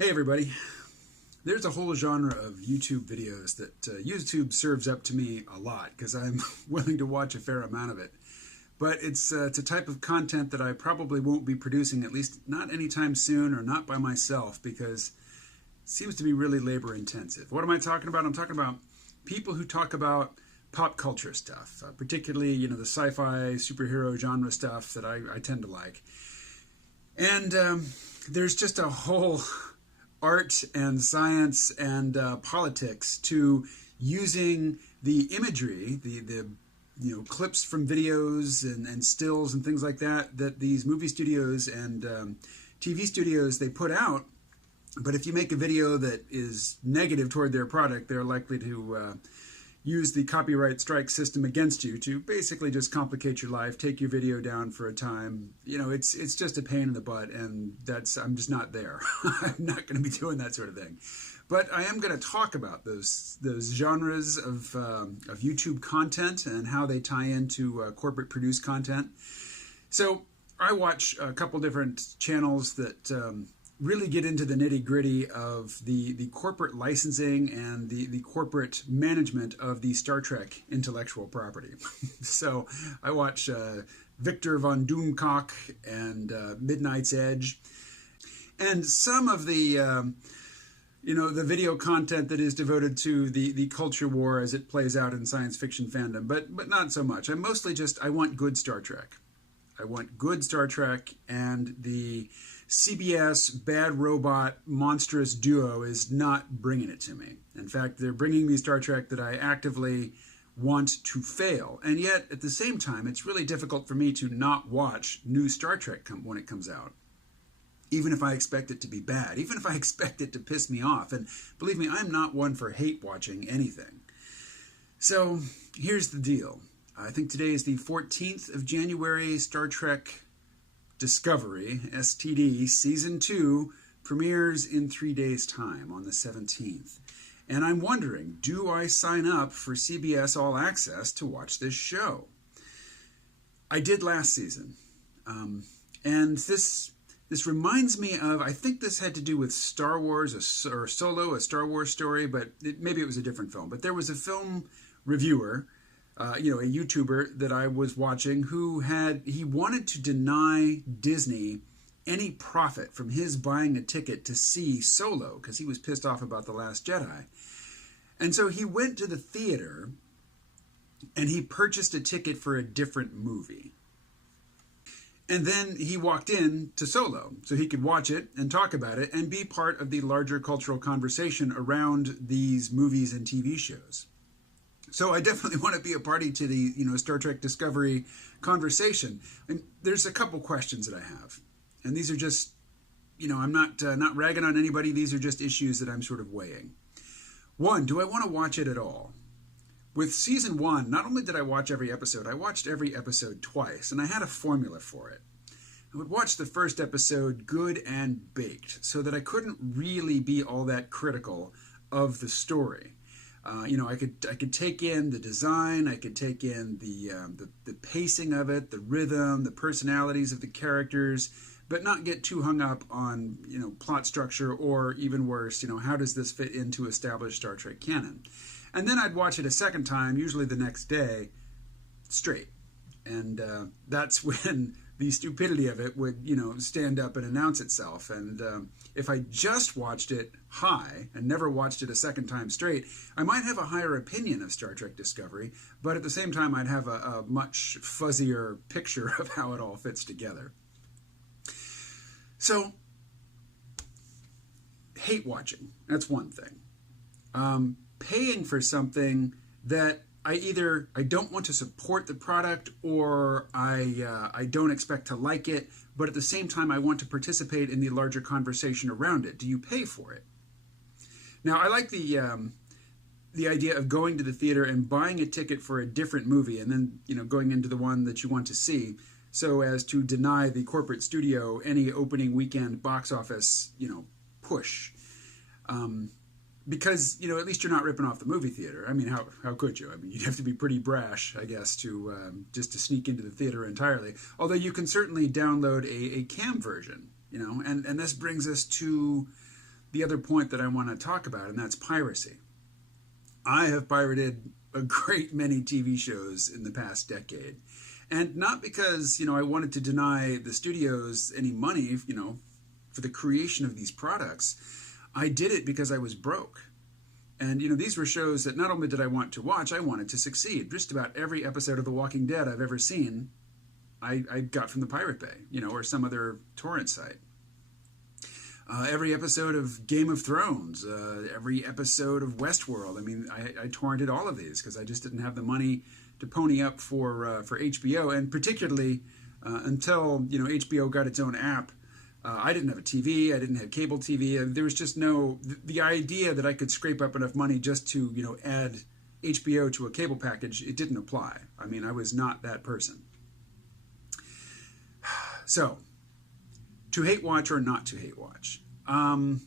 Hey everybody, there's a whole genre of YouTube videos that YouTube serves up to me a lot because I'm willing to watch a fair amount of it. But it's a type of content that I probably won't be producing, at least not anytime soon or not by myself, because it seems to be really labor intensive. What am I talking about? I'm talking about people who talk about pop culture stuff, particularly the sci-fi superhero genre stuff that I tend to like. And there's just a whole art and science and politics to using the imagery, the clips from videos and stills and things like that these movie studios and TV studios they put out. But if you make a video that is negative toward their product, they're likely to use the copyright strike system against you to basically just complicate your life, take your video down for a time. It's just a pain in the butt, and I'm just not there. I'm not going to be doing that sort of thing. But I am going to talk about those genres of YouTube content and how they tie into corporate produced content. So I watch a couple different channels that really get into the nitty-gritty of the corporate licensing and the corporate management of the Star Trek intellectual property. So I watch Victor von Doomcock and Midnight's Edge, and some of the the video content that is devoted to the culture war as it plays out in science fiction fandom, but not so much. I want good Star Trek. I want good Star Trek, and the CBS bad robot monstrous duo is not bringing it to me. In fact, they're bringing me Star Trek that I actively want to fail. And yet, at the same time, it's really difficult for me to not watch new Star Trek when it comes out, even if I expect it to be bad, even if I expect it to piss me off. And believe me, I'm not one for hate watching anything. So here's the deal. I think today is the 14th of January. Star Trek Discovery, STD, Season 2, premieres in 3 days' time on the 17th. And I'm wondering, do I sign up for CBS All Access to watch this show? I did last season. And this reminds me of, I think this had to do with Star Wars, or Solo, a Star Wars story, but maybe it was a different film. But there was a film reviewer, a YouTuber that I was watching he wanted to deny Disney any profit from his buying a ticket to see Solo because he was pissed off about The Last Jedi. And so he went to the theater and he purchased a ticket for a different movie. And then he walked in to Solo so he could watch it and talk about it and be part of the larger cultural conversation around these movies and TV shows. So I definitely want to be a party to the Star Trek Discovery conversation. And there's a couple questions that I have, and these are just I'm not ragging on anybody. These are just issues that I'm sort of weighing. One, do I want to watch it at all? With season 1, not only did I watch every episode, I watched every episode twice, and I had a formula for it. I would watch the first episode good and baked, so that I couldn't really be all that critical of the story. I could take in the design, I could take in the pacing of it, the rhythm, the personalities of the characters, but not get too hung up on plot structure, or even worse, how does this fit into established Star Trek canon? And then I'd watch it a second time, usually the next day, straight. And that's when the stupidity of it would, stand up and announce itself. And if I just watched it high and never watched it a second time straight, I might have a higher opinion of Star Trek Discovery, but at the same time I'd have a much fuzzier picture of how it all fits together. So, hate watching, that's one thing. Paying for something that I don't want to support the product, or I don't expect to like it, but at the same time I want to participate in the larger conversation around it. Do you pay for it? Now, I like the idea of going to the theater and buying a ticket for a different movie, and then going into the one that you want to see, so as to deny the corporate studio any opening weekend box office push. Because, at least you're not ripping off the movie theater. I mean, how could you? I mean, you'd have to be pretty brash, I guess, to just to sneak into the theater entirely. Although you can certainly download a cam version, and this brings us to the other point that I want to talk about, and that's piracy. I have pirated a great many TV shows in the past decade. And not because, I wanted to deny the studios any money, for the creation of these products. I did it because I was broke. And, these were shows that not only did I want to watch, I wanted to succeed. Just about every episode of The Walking Dead I've ever seen, I got from the Pirate Bay, or some other torrent site. Every episode of Game of Thrones, every episode of Westworld. I mean, I torrented all of these because I just didn't have the money to pony up for HBO, and particularly until HBO got its own app. I didn't have a TV. I didn't have cable TV. There was just the idea that I could scrape up enough money just to add HBO to a cable package. It didn't apply. I mean, I was not that person. So, to hate watch or not to hate watch. I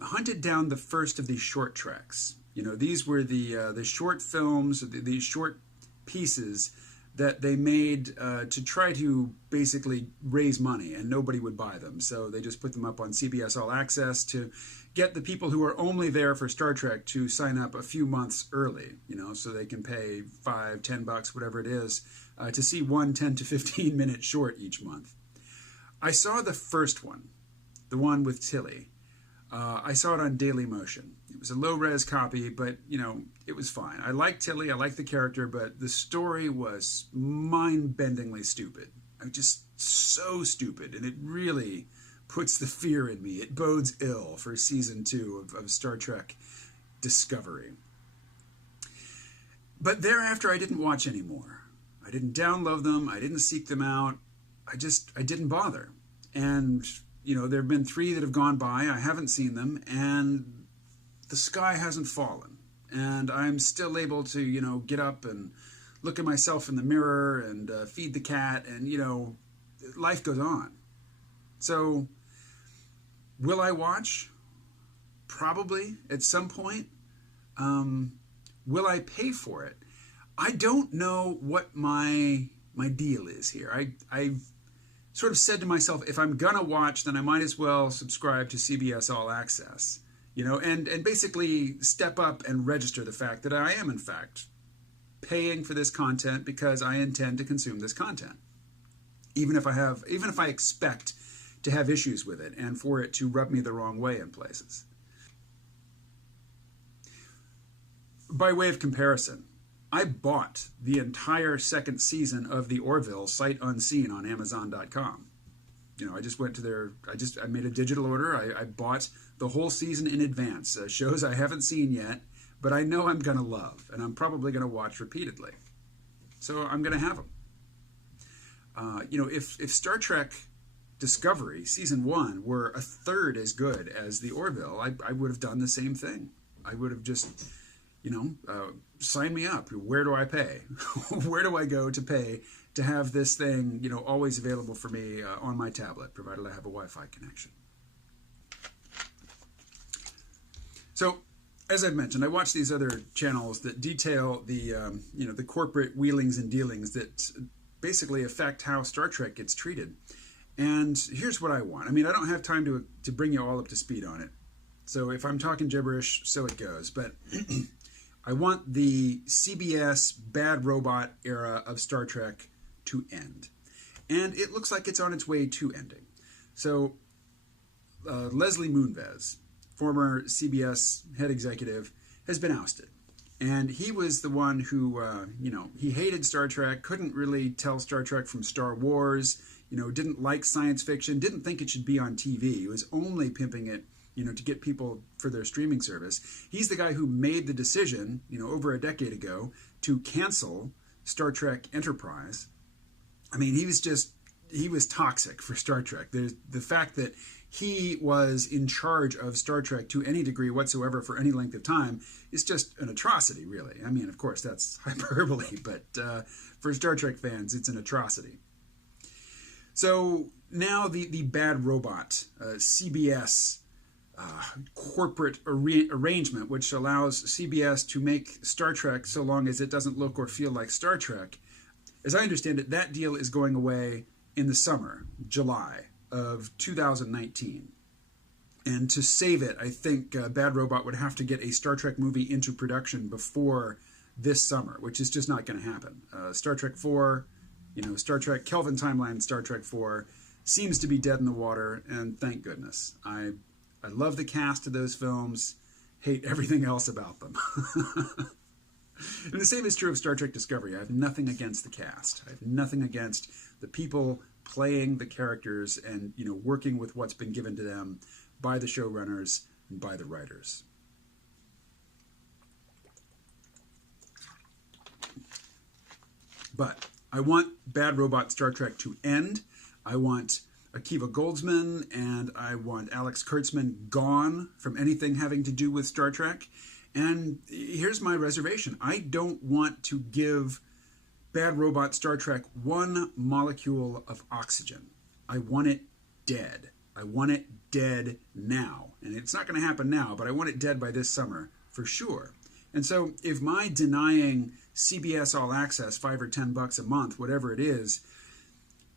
hunted down the first of these short tracks. These were the short films, these short pieces that they made to try to basically raise money, and nobody would buy them. So they just put them up on CBS All Access to get the people who are only there for Star Trek to sign up a few months early, so they can pay $5, $10, whatever it is, to see one 10 to 15 minute short each month. I saw the first one, the one with Tilly. I saw it on Daily Motion. It was a low-res copy, but, it was fine. I liked Tilly, I liked the character, but the story was mind-bendingly stupid. Just so stupid, and it really puts the fear in me. It bodes ill for Season 2 of Star Trek Discovery. But thereafter, I didn't watch anymore. I didn't download them. I didn't seek them out. I didn't bother. And, there have been 3 that have gone by. I haven't seen them, and the sky hasn't fallen. And I'm still able to, get up and look at myself in the mirror and feed the cat, and, life goes on. So, will I watch? Probably, at some point. Will I pay for it? I don't know what my deal is here. I've sort of said to myself, if I'm gonna watch, then I might as well subscribe to CBS All Access, and basically step up and register the fact that I am in fact paying for this content because I intend to consume this content, even if I expect to have issues with it and for it to rub me the wrong way in places. By way of comparison, I bought the entire second season of the Orville sight unseen on Amazon.com. I just went to I made a digital order. I bought the whole season in advance. Shows I haven't seen yet, but I know I'm going to love, and I'm probably going to watch repeatedly. So I'm going to have them. If Star Trek Discovery Season 1 were a third as good as the Orville, I would have done the same thing. I would have just... sign me up. Where do I pay? Where do I go to pay to have this thing, always available for me on my tablet, provided I have a Wi-Fi connection? So, as I've mentioned, I watch these other channels that detail the, the corporate wheelings and dealings that basically affect how Star Trek gets treated. And here's what I want. I mean, I don't have time to bring you all up to speed on it. So if I'm talking gibberish, so it goes. But I want the CBS bad robot era of Star Trek to end. And it looks like it's on its way to ending. So Leslie Moonves, former CBS head executive, has been ousted. And he was the one who, he hated Star Trek, couldn't really tell Star Trek from Star Wars, didn't like science fiction, didn't think it should be on TV. He was only pimping it, to get people for their streaming service. He's the guy who made the decision, over a decade ago, to cancel Star Trek Enterprise. I mean, he was toxic for Star Trek. There's the fact that he was in charge of Star Trek to any degree whatsoever for any length of time is just an atrocity, really. I mean, of course, that's hyperbole, but for Star Trek fans, it's an atrocity. So now the bad robot, CBS corporate arrangement, which allows CBS to make Star Trek so long as it doesn't look or feel like Star Trek. As I understand it, that deal is going away in the summer, July of 2019. And to save it, I think Bad Robot would have to get a Star Trek movie into production before this summer, which is just not going to happen. Star Trek 4, Star Trek Kelvin Timeline, Star Trek 4 seems to be dead in the water, and thank goodness. I love the cast of those films, hate everything else about them. And the same is true of Star Trek Discovery. I have nothing against the cast. I have nothing against the people playing the characters and working with what's been given to them by the showrunners and by the writers. But I want Bad Robot Star Trek to end. I want Akiva Goldsman and I want Alex Kurtzman gone from anything having to do with Star Trek. And here's my reservation. I don't want to give Bad Robot Star Trek one molecule of oxygen. I want it dead. I want it dead now. And it's not going to happen now, but I want it dead by this summer for sure. And so if my denying CBS All Access $5 or $10 a month, whatever it is,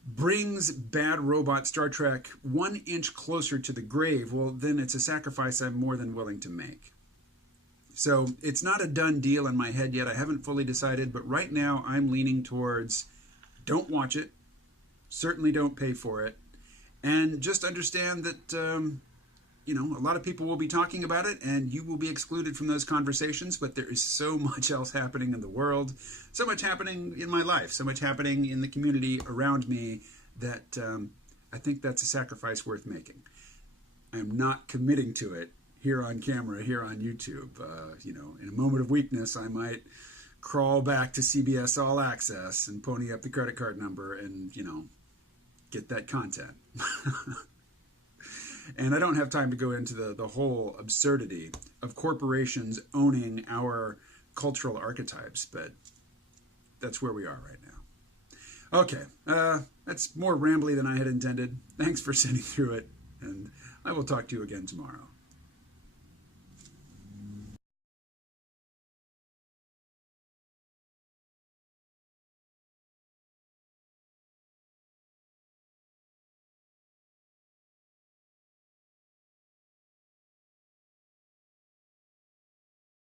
brings Bad Robot Star Trek 1 inch closer to the grave, well, then it's a sacrifice I'm more than willing to make. So it's not a done deal in my head yet. I haven't fully decided, but right now I'm leaning towards don't watch it, certainly don't pay for it, and just understand that, a lot of people will be talking about it and you will be excluded from those conversations, but there is so much else happening in the world, so much happening in my life, so much happening in the community around me that I think that's a sacrifice worth making. I'm not committing to it here on camera, here on YouTube. In a moment of weakness, I might crawl back to CBS All Access and pony up the credit card number and, get that content. And I don't have time to go into the whole absurdity of corporations owning our cultural archetypes, but that's where we are right now. Okay, that's more rambly than I had intended. Thanks for sitting through it, and I will talk to you again tomorrow.